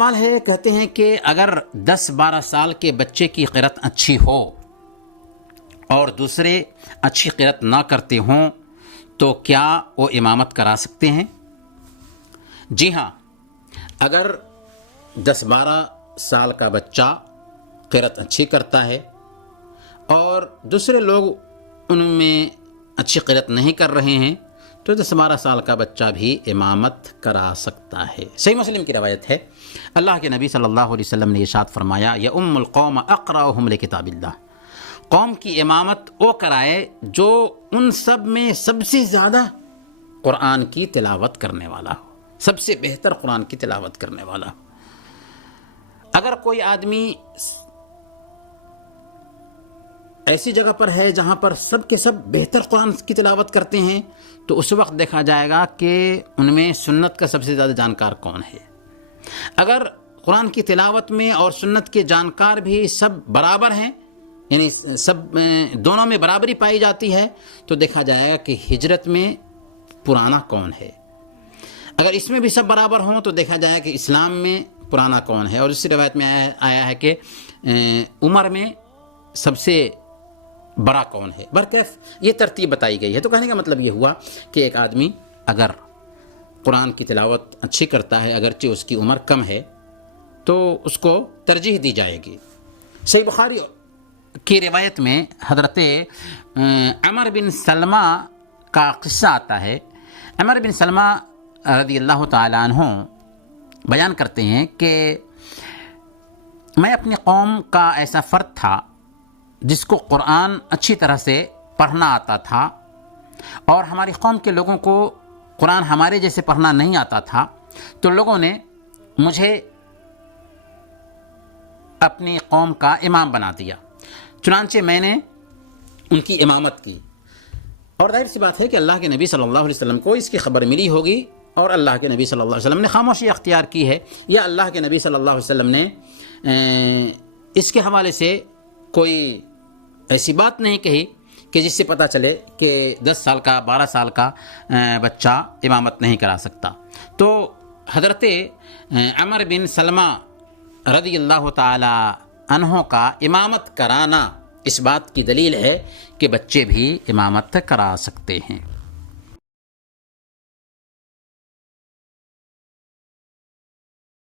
سوال ہے، کہتے ہیں کہ اگر 10-12 سال کے بچے کی قرأت اچھی ہو اور دوسرے اچھی قرأت نہ کرتے ہوں تو کیا وہ امامت کرا سکتے ہیں؟ جی ہاں، اگر 10-12 سال کا بچہ قرأت اچھی کرتا ہے اور دوسرے لوگ ان میں اچھی قرأت نہیں کر رہے ہیں تو 10-12 سال کا بچہ بھی امامت کرا سکتا ہے۔ صحیح مسلم کی روایت ہے، اللہ کے نبی صلی اللہ علیہ وسلم نے ارشاد فرمایا، یؤم القوم اقرأہم لکتاب اللہ، قوم کی امامت وہ کرائے جو ان سب میں سب سے زیادہ قرآن کی تلاوت کرنے والا ہو، سب سے بہتر قرآن کی تلاوت کرنے والا ہو۔ اگر کوئی آدمی ایسی جگہ پر ہے جہاں پر سب کے سب بہتر قرآن کی تلاوت کرتے ہیں تو اس وقت دیکھا جائے گا کہ ان میں سنت کا سب سے زیادہ جانکار کون ہے۔ اگر قرآن کی تلاوت میں اور سنت کے جانکار بھی سب برابر ہیں، یعنی سب دونوں میں برابری پائی جاتی ہے، تو دیکھا جائے گا کہ ہجرت میں پرانا کون ہے۔ اگر اس میں بھی سب برابر ہوں تو دیکھا جائے کہ اسلام میں پرانا کون ہے۔ اور اسی روایت میں آیا ہے کہ عمر میں سب سے بڑا کون ہے۔ برکیف یہ ترتیب بتائی گئی ہے۔ تو کہنے کا مطلب یہ ہوا کہ ایک آدمی اگر قرآن کی تلاوت اچھی کرتا ہے اگرچہ اس کی عمر کم ہے تو اس کو ترجیح دی جائے گی۔ صحیح بخاری کی روایت میں حضرت عمر بن سلمہ کا قصہ آتا ہے۔ عمر بن سلمہ رضی اللہ تعالیٰ عنہ بیان کرتے ہیں کہ میں اپنی قوم کا ایسا فرد تھا جس کو قرآن اچھی طرح سے پڑھنا آتا تھا، اور ہماری قوم کے لوگوں کو قرآن ہمارے جیسے پڑھنا نہیں آتا تھا، تو لوگوں نے مجھے اپنی قوم کا امام بنا دیا۔ چنانچہ میں نے ان کی امامت کی، اور ظاہر سی بات ہے کہ اللہ کے نبی صلی اللہ علیہ وسلم کو اس کی خبر ملی ہوگی اور اللہ کے نبی صلی اللہ علیہ وسلم نے خاموشی اختیار کی ہے، یا اللہ کے نبی صلی اللہ علیہ وسلم نے اس کے حوالے سے کوئی ایسی بات نہیں کہی کہ جس سے پتہ چلے کہ 10 سال کا 12 سال کا بچہ امامت نہیں کرا سکتا۔ تو حضرت عمر بن سلمہ رضی اللہ تعالی عنہ کا امامت کرانا اس بات کی دلیل ہے کہ بچے بھی امامت کرا سکتے ہیں۔